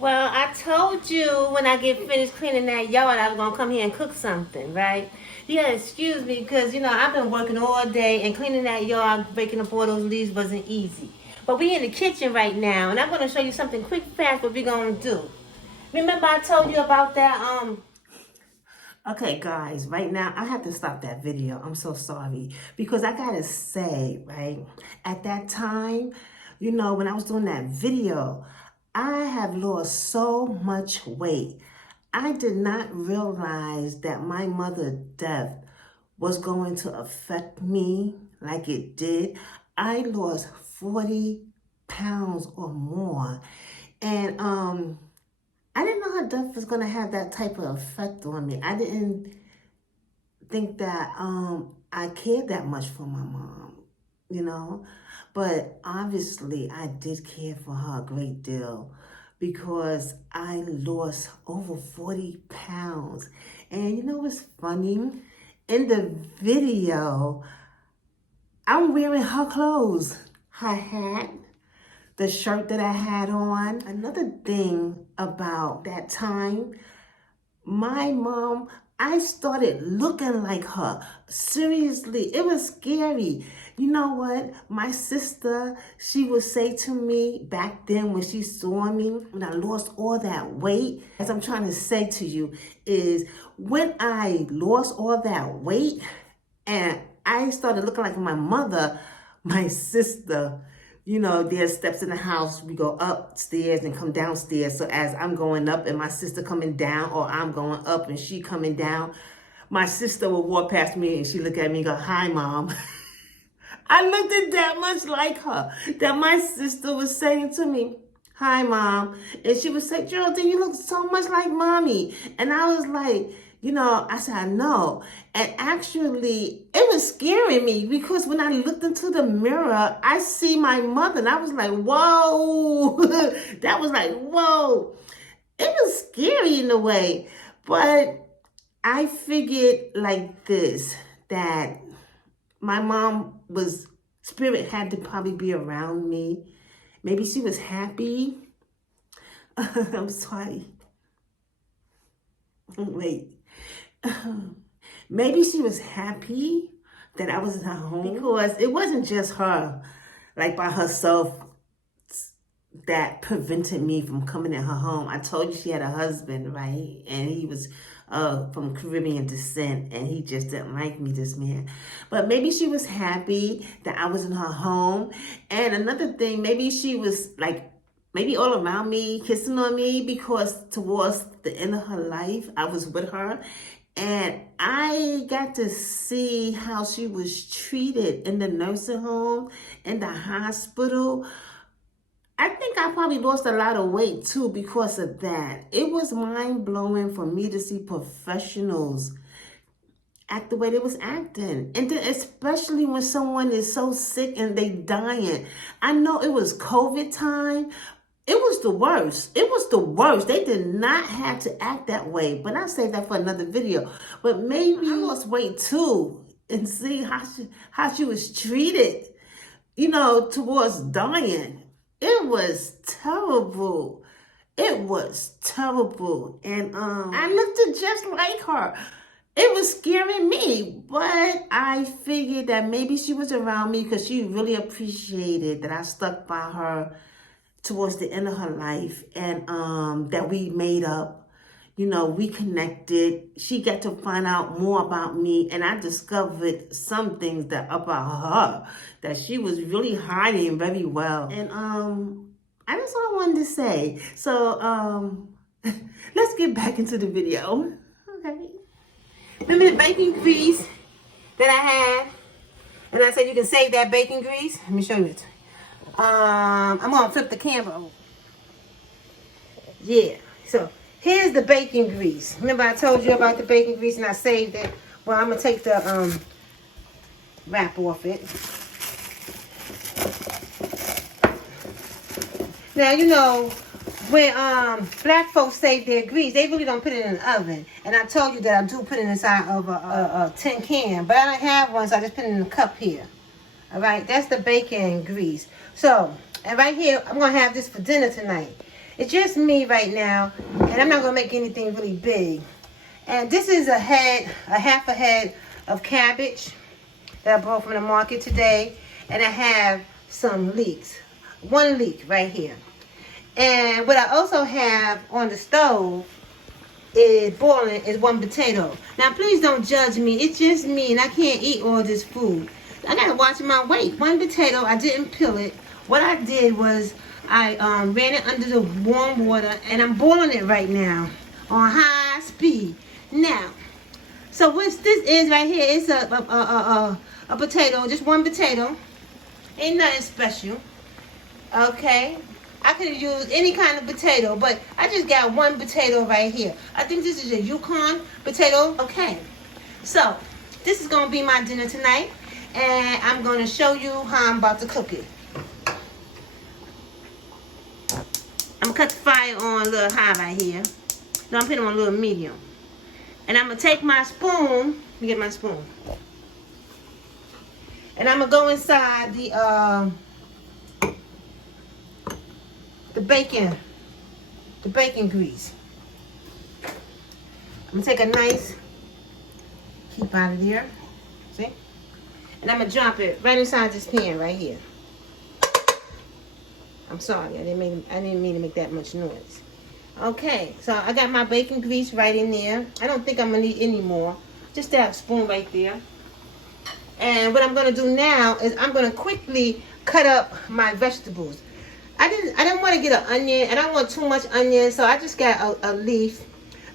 Well, I told you when I get finished cleaning that yard, I was gonna come here and cook something, right? You gotta excuse me because I've been working all day and cleaning that yard, breaking up all those leaves wasn't easy. But we in the kitchen right now, and I'm gonna show you something quick, fast. What we gonna do? Remember I told you about that Okay, guys, right now I have to stop that video. I'm so sorry because I gotta say, right, at that time, when I was doing that video, I have lost so much weight. I did not realize that my mother's death was going to affect me like it did. I lost 40 pounds or more. And I didn't know her death was gonna have that type of effect on me. I didn't think that I cared that much for my mom. But obviously I did care for her a great deal because I lost over 40 pounds. And you know what's funny? In the video, I'm wearing her clothes, her hat, the shirt that I had on. Another thing about that time, my mom, I started looking like her. Seriously, it was scary. You know what? My sister, she would say to me back then when she saw me, when I lost all that weight, as I'm trying to say to you, is when I lost all that weight and I started looking like my mother, my sister, there's steps in the house. We go upstairs and come downstairs. So as I'm going up and my sister coming down, or I'm going up and she coming down, my sister will walk past me and she look at me and go, "Hi, Mom." I looked at that much like her, that my sister was saying to me, "Hi, Mom." And she would say, "Geraldine, you look so much like Mommy." And I was like, I said, "I know." And actually, it was scaring me because when I looked into the mirror, I see my mother and I was like, whoa. That was like, whoa. It was scary in a way. But I figured like this, that my mom spirit had to probably be around me. Maybe she was happy. I'm sorry. Wait. Maybe she was happy that I was in her home because it wasn't just her, like by herself, that prevented me from coming in her home. I told you she had a husband, right? And he was from Caribbean descent, and he just didn't like me, this man. But maybe she was happy that I was in her home. And another thing, maybe she was like, maybe all around me, kissing on me, because towards the end of her life, I was with her. And I got to see how she was treated in the nursing home, in the hospital. I think I probably lost a lot of weight too because of that. It was mind-blowing for me to see professionals act the way they was acting. And then especially when someone is so sick and they dying. I know it was COVID time. It was the worst. It was the worst. They did not have to act that way. But I'll save that for another video. But maybe I lost weight too. And see how she was treated, towards dying. It was terrible. It was terrible. And I looked just like her. It was scaring me, but I figured that maybe she was around me because she really appreciated that I stuck by her towards the end of her life, and that we made up, we connected. She got to find out more about me, and I discovered some things about her that she was really hiding very well. And that's all I wanted to say. So let's get back into the video. Okay. Remember the bacon grease that I had? And I said you can save that bacon grease. Let me show you it. I'm gonna flip the camera. Yeah, so here's the bacon grease. Remember I told you about the bacon grease and I saved it? Well, I'm gonna take the wrap off it. Now, when black folks save their grease, they really don't put it in the oven. And I told you that I do put it inside of a tin can, but I don't have one, so I just put it in a cup here. All right, that's the bacon grease. So, and right here, I'm going to have this for dinner tonight. It's just me right now, and I'm not gonna make anything really big. And this is a half a head of cabbage that I bought from the market today, and I have some leeks. One leek right here. And what I also have on the stove is boiling is one potato. Now please don't judge me. It's just me, and I can't eat all this food. I gotta watch my weight. One potato, I didn't peel it. What I did was I ran it under the warm water, and I'm boiling it right now on high speed. Now, so what this is right here is a potato, just one potato. Ain't nothing special. Okay, I could have used any kind of potato, but I just got one potato right here. I think this is a Yukon potato. Okay, so this is gonna be my dinner tonight, and I'm gonna show you how I'm about to cook it. I'm gonna cut the fire on a little high right here. No, I'm putting it on a little medium. And I'm gonna take my spoon. Let me get my spoon. And I'm gonna go inside the bacon grease. I'm gonna take a nice, keep out of there. See? And I'm gonna drop it right inside this pan right here. I'm sorry, I didn't mean to make that much noise. Okay, so I got my bacon grease right in there. I don't think I'm gonna need any more. Just that spoon right there. And what I'm gonna do now is I'm gonna quickly cut up my vegetables. I didn't want to get an onion. I don't want too much onion, so I just got a leaf.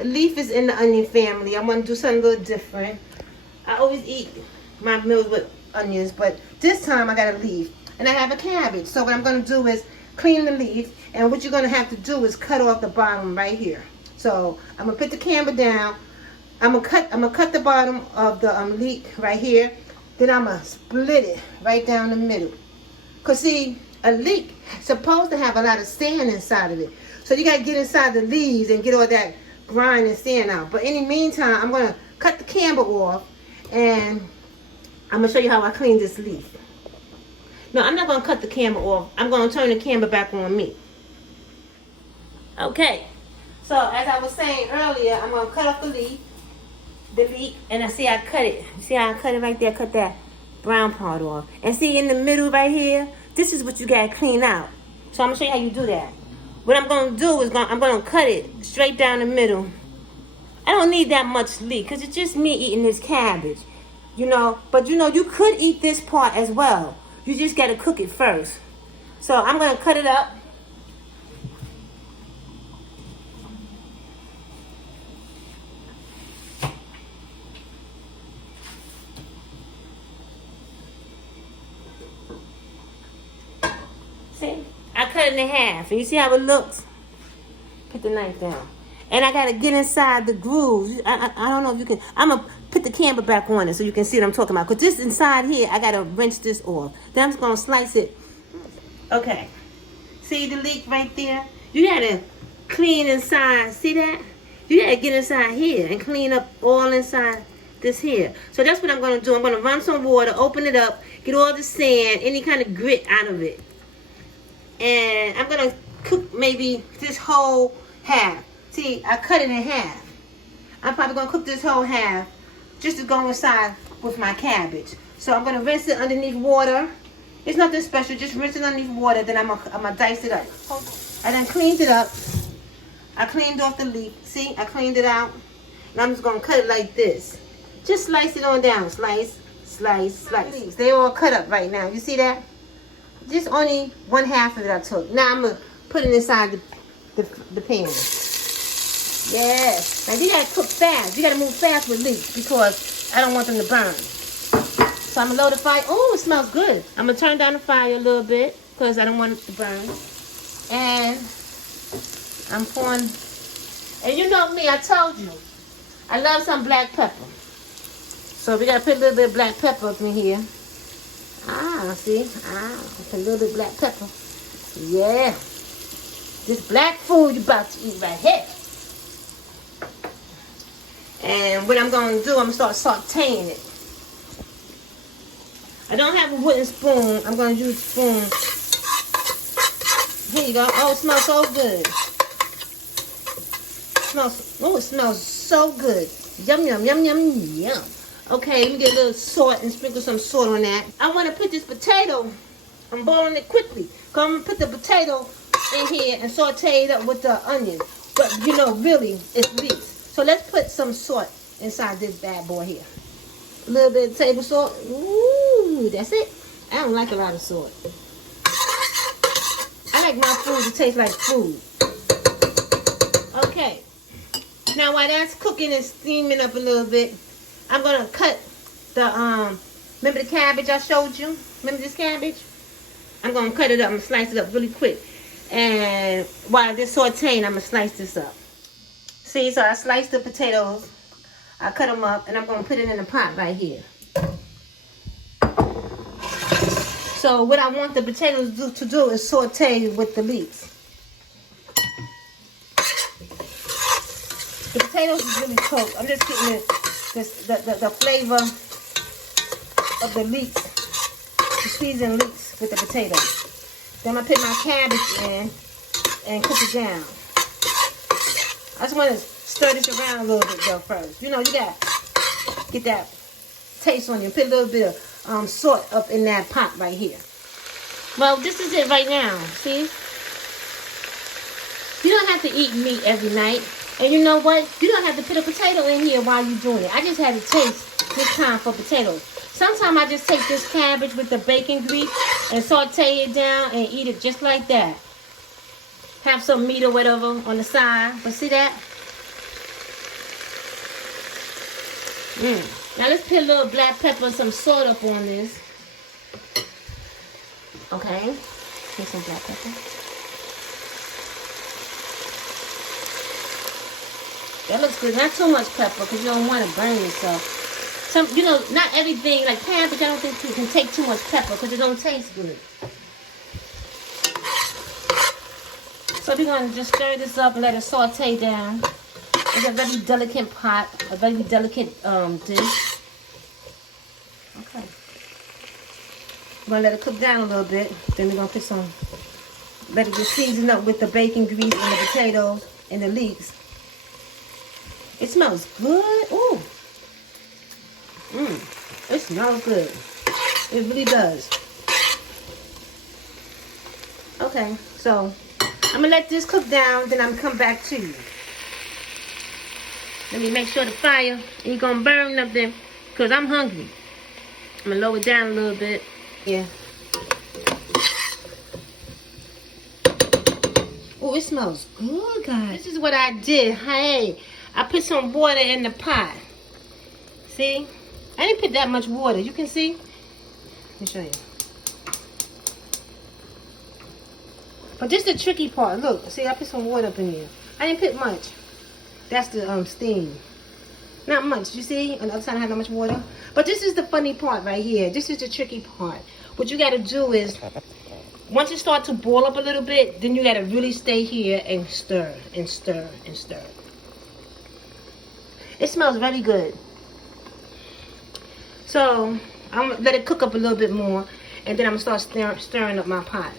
A leaf is in the onion family. I want to do something a little different. I always eat my meals with onions, but this time I got a leaf. And I have a cabbage. So what I'm gonna do is clean the leaf, and what you're gonna have to do is cut off the bottom right here. So I'm gonna put the camera down. I'm gonna cut the bottom of the leek right here. Then I'm gonna split it right down the middle. Cause see, a leek is supposed to have a lot of sand inside of it. So you gotta get inside the leaves and get all that grime and sand out. But in the meantime, I'm gonna cut the camera off, and I'm gonna show you how I clean this leaf. No, I'm not going to cut the camera off. I'm going to turn the camera back on me. Okay. So, as I was saying earlier, I'm going to cut off the leaf, and I see I cut it. See how I cut it right there? Cut that brown part off. And see in the middle right here, this is what you got to clean out. So, I'm going to show you how you do that. What I'm going to do is I'm going to cut it straight down the middle. I don't need that much leek because it's just me eating this cabbage. You know, but you know, you could eat this part as well. You just got to cook it first. So I'm going to cut it up. See? I cut it in half. And you see how it looks? Put the knife down. And I got to get inside the grooves. I don't know if you can. I'm going to put the camera back on it so you can see what I'm talking about. Because this inside here, I got to wrench this off. Then I'm just going to slice it. Okay. See the leek right there? You got to clean inside. See that? You got to get inside here and clean up all inside this here. So that's what I'm going to do. I'm going to run some water, open it up, get all the sand, any kind of grit out of it. And I'm going to cook maybe this whole half. See, I cut it in half. I'm probably going to cook this whole half just to go inside with my cabbage. So I'm going to rinse it underneath water. It's nothing special. Just rinse it underneath water. Then I'm going to dice it up. I done cleaned it up. I cleaned off the leaf. See, I cleaned it out. And I'm just going to cut it like this. Just slice it on down. Slice, slice, slice. They all cut up right now. You see that? Just only one half of it I took. Now I'm going to put it inside the pan. Yes. Now you gotta cook fast. You gotta move fast with leeks because I don't want them to burn. So I'm gonna load the fire. Oh, it smells good. I'm gonna turn down the fire a little bit because I don't want it to burn. And I'm pouring. And you know me, I told you, I love some black pepper. So we gotta put a little bit of black pepper up in here. See? Put a little bit of black pepper. Yeah. This black food you about to eat right here. And what I'm going to do, I'm going to start sauteing it. I don't have a wooden spoon. I'm going to use a spoon. Here you go. Oh, it smells so good. it smells so good. Yum, yum, yum, yum, yum. Okay, let me get a little salt and sprinkle some salt on that. I want to put this potato, I'm boiling it quickly. Because I'm going to put the potato in here and saute it up with the onion. But, you know, really, it's leeks. So let's put some salt inside this bad boy here. A little bit of table salt. Ooh, that's it. I don't like a lot of salt. I like my food to taste like food. Okay. Now while that's cooking and steaming up a little bit, I'm gonna cut the remember the cabbage I showed you? Remember this cabbage? I'm gonna cut it up and slice it up really quick. And while this sauteing, I'm gonna slice this up. See, so I sliced the potatoes, I cut them up, and I'm gonna put it in a pot right here. So what I want the potatoes to do is saute with the leeks. The potatoes is really cooked. I'm just getting the flavor of the leeks, the seasoned leeks with the potatoes. Then I'm gonna put my cabbage in and cook it down. I just want to stir this around a little bit though first. You know, you got to get that taste on you. Put a little bit of salt up in that pot right here. Well, this is it right now. See? You don't have to eat meat every night. And you know what? You don't have to put a potato in here while you're doing it. I just had a taste this time for potatoes. Sometimes I just take this cabbage with the bacon grease and saute it down and eat it just like that. Have some meat or whatever on the side. But see that? Now let's put a little black pepper and some salt up on this. Okay. Here's some black pepper. That looks good. Not too much pepper because you don't want to burn yourself. Some, you know, not everything, like cabbage, I don't think you can take too much pepper because it don't taste good. So we're going to just stir this up and let it saute down. It's a very delicate pot, a very delicate dish. Okay. We're going to let it cook down a little bit. Then we're going to put some, let it get seasoned up with the bacon grease and the potatoes and the leeks. It smells good. Ooh. It smells good. It really does. Okay, so I'm going to let this cook down, then I'm going to come back to you. Let me make sure the fire ain't going to burn nothing because I'm hungry. I'm going to lower it down a little bit. Yeah. Oh, it smells good, guys. This is what I did. Hey, I put some water in the pot. See? I didn't put that much water. You can see? Let me show you. But this is the tricky part. Look, see, I put some water up in here. I didn't put much. That's the steam. Not much. You see? On the other side, I have not much water. But this is the funny part right here. This is the tricky part. What you got to do is, once it starts to boil up a little bit, then you got to really stay here and stir and stir and stir. It smells very good. So, I'm going to let it cook up a little bit more. And then I'm going to start stirring up my pot.